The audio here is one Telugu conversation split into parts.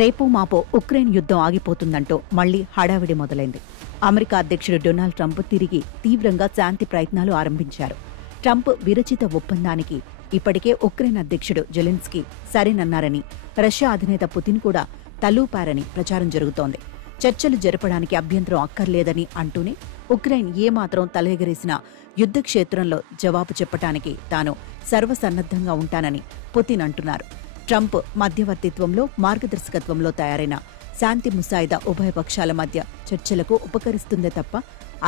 రేపో మాపో ఉక్రెయిన్ యుద్ధం ఆగిపోతుందంటూ మళ్లీ హడావిడి మొదలైంది. అమెరికా అధ్యక్షుడు డొనాల్డ్ ట్రంప్ తిరిగి తీవ్రంగా శాంతి ప్రయత్నాలు ఆరంభించారు. ట్రంప్ విరచిత ఒప్పందానికి ఇప్పటికే ఉక్రెయిన్ అధ్యక్షుడు జెలెన్స్కీ సరేనన్నారని, రష్యా అధినేత పుతిన్ కూడా తలూపారని ప్రచారం జరుగుతోంది. చర్చలు జరపడానికి అభ్యంతరం అక్కర్లేదని అంటూనే ఉక్రెయిన్ ఏమాత్రం తలెగరేసినా యుద్ధక్షేత్రంలో జవాబు చెప్పటానికి తాను సర్వసన్నద్ధంగా ఉంటానని పుతిన్ అంటున్నారు. ట్రంప్ మధ్యవర్తిత్వంలో, మార్గదర్శకత్వంలో తయారైన శాంతి ముసాయిదా ఉభయ పక్షాల మధ్య చర్చలకు ఉపకరిస్తుందే తప్ప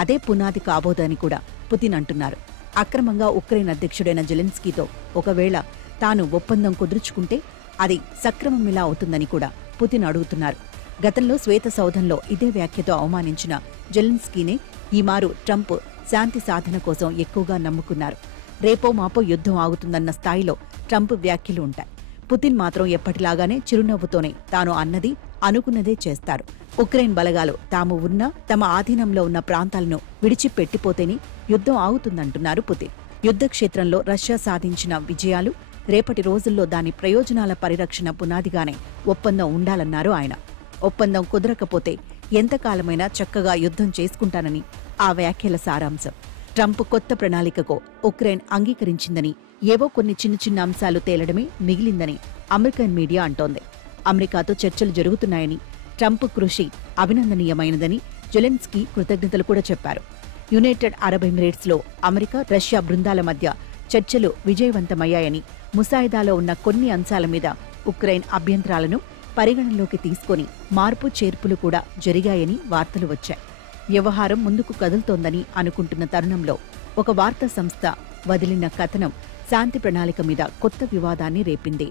అదే పునాది కాబోదని కూడా పుతిన్ అంటున్నారు. అక్రమంగా ఉక్రెయిన్ అధ్యక్షుడైన జెలెన్స్కీతో ఒకవేళ తాను ఒప్పందం కుదుర్చుకుంటే అది సక్రమమిలా అవుతుందని కూడా పుతిన్ అడుగుతున్నారు. గతంలో శ్వేత సౌధంలో ఇదే వ్యాఖ్యతో అవమానించిన జెలెన్స్కీనే ఈమారు ట్రంప్ శాంతి సాధన కోసం ఎక్కువగా నమ్ముకున్నారు. రేపో మాపో యుద్ధం ఆగుతుందన్న స్థాయిలో ట్రంప్ వ్యాఖ్యలు ఉంటాయి. పుతిన్ మాత్రం ఎప్పటిలాగానే చిరునవ్వుతోనే తాను అన్నది అనుకున్నదే చేస్తారు. ఉక్రెయిన్ బలగాలు తాము ఉన్న తమ ఆధీనంలో ఉన్న ప్రాంతాలను విడిచిపెట్టిపోతేనే యుద్ధం ఆగుతుందంటున్నారు పుతిన్. యుద్ధక్షేత్రంలో రష్యా సాధించిన విజయాలు, రేపటి రోజుల్లో దాని ప్రయోజనాల పరిరక్షణ పునాదిగానే ఒప్పందం ఉండాలన్నారు ఆయన. ఒప్పందం కుదరకపోతే ఎంతకాలమైనా చక్కగా యుద్ధం చేసుకుంటానని ఆ వ్యాఖ్యల సారాంశం. ట్రంప్ కొత్త ప్రణాళికకు ఉక్రెయిన్ అంగీకరించిందని, ఏవో కొన్ని చిన్న చిన్న అంశాలు తేలడమే మిగిలిందని అమెరికన్ మీడియా అంటోంది. అమెరికాతో చర్చలు జరుగుతున్నాయని, ట్రంప్ కృషి అభినందనీయమైనదని జెలెన్స్కీ కృతజ్ఞతలు కూడా చెప్పారు. యునైటెడ్ అరబ్ ఎమిరేట్స్లో అమెరికా, రష్యా బృందాల మధ్య చర్చలు విజయవంతమయ్యాయని, ముసాయిదాలో ఉన్న కొన్ని అంశాల మీద ఉక్రెయిన్ అభ్యంతరాలను పరిగణనలోకి తీసుకొని మార్పు చేర్పులు కూడా జరిగాయని వార్తలు వచ్చాయి. వ్యవహారం ముందుకు కదులుతోందని అనుకుంటున్న తరుణంలో ఒక వార్తా సంస్థ వదిలిన కథనం శాంతి ప్రణాళిక మీద కొత్త వివాదాన్ని రేపింది.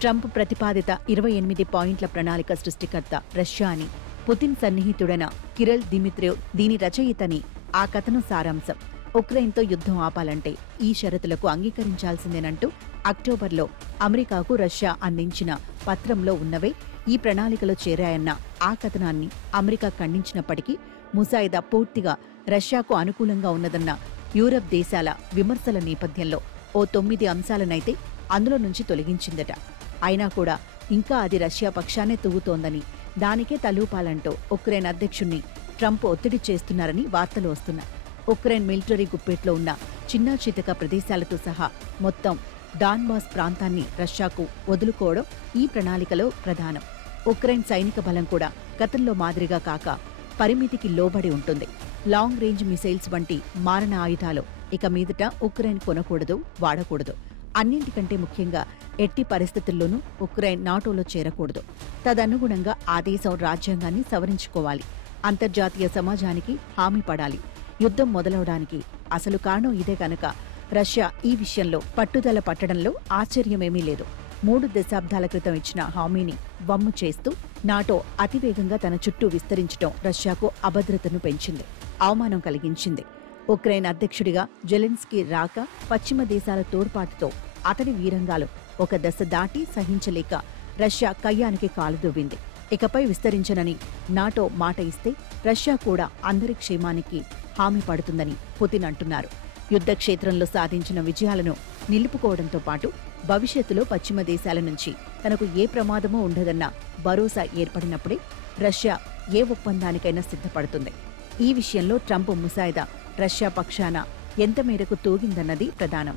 ట్రంప్ ప్రతిపాదిత 28 పాయింట్ల ప్రణాళిక సృష్టికర్త రష్యా అని, పుతిన్ సన్నిహితుడైన కిరిల్ దిమిత్రేవ్ దీని రచయితని ఆ కథనం సారాంశం. ఉక్రెయిన్తో యుద్ధం ఆపాలంటే ఈ షరతులకు అంగీకరించాల్సిందేనంటూ అక్టోబర్లో అమెరికాకు రష్యా అందించిన పత్రంలో ఉన్నవే ఈ ప్రణాళికలో చేరాయన్న ఆ కథనాన్ని అమెరికా ఖండించినప్పటికీ ముసాయిదా పూర్తిగా రష్యాకు అనుకూలంగా ఉన్నదన్న యూరప్ దేశాల విమర్శల నేపథ్యంలో ఓ 9 అంశాలనైతే అందులో నుంచి తొలగించిందట. అయినా కూడా ఇంకా అది రష్యా పక్షానే తూగుతోందని, దానికే తలూపాలంటూ ఉక్రెయిన్ అధ్యక్షుణ్ణి ట్రంప్ ఒత్తిడి చేస్తున్నారని వార్తలు వస్తున్నాయి. ఉక్రెయిన్ మిలిటరీ గుప్పెట్లో ఉన్న చిన్నా చితక ప్రదేశాలతో సహా మొత్తం డాన్బాస్ ప్రాంతాన్ని రష్యాకు వదులుకోవడం ఈ ప్రణాళికలో ప్రధానం. ఉక్రెయిన్ సైనిక బలం కూడా గతంలో మాదిరిగా కాక పరిమితికి లోబడి ఉంటుంది. లాంగ్ రేంజ్ మిసైల్స్ వంటి మారణ ఆయుధాలు ఇక మీదట ఉక్రెయిన్ కొనకూడదు, వాడకూడదు. అన్నింటికంటే ముఖ్యంగా ఎట్టి పరిస్థితుల్లోనూ ఉక్రెయిన్ నాటోలో చేరకూడదు. తదనుగుణంగా ఆ దేశం రాజ్యాంగాన్ని సవరించుకోవాలి. అంతర్జాతీయ సమాజానికి హామీ పడాలి. యుద్ధం మొదలవడానికి అసలు కారణం ఇదే కనుక రష్యా ఈ విషయంలో పట్టుదల పట్టడంలో ఆశ్చర్యమేమీ లేదు. 3 దశాబ్దాల క్రితం ఇచ్చిన హామీని వమ్ము చేస్తూ నాటో అతివేగంగా తన చుట్టూ విస్తరించడం రష్యాకు అభద్రతను పెంచింది, అవమానం కలిగించింది. ఉక్రెయిన్ అధ్యక్షుడిగా జెలెన్స్కీ రాక, పశ్చిమ దేశాల తోడ్పాటుతో అతడి వీరంగాలు ఒక దశ దాటి సహించలేక రష్యా కయ్యానికి కాలుదువ్వింది. ఇకపై విస్తరించనని నాటో మాట ఇస్తే రష్యా కూడా అందరి క్షేమానికి హామీ పడుతుందని పుతిన్ అంటున్నారు. యుద్ధక్షేత్రంలో సాధించిన విజయాలను నిలుపుకోవడంతో పాటు భవిష్యత్తులో పశ్చిమ దేశాల నుంచి తనకు ఏ ప్రమాదమూ ఉండదన్న భరోసా ఏర్పడినప్పుడే రష్యా ఏ ఒప్పందానికైనా సిద్ధపడుతుంది. ఈ విషయంలో ట్రంప్ ముసాయిదా రష్యా పక్షాన ఎంత మేరకు తూగిందన్నది ప్రధానం.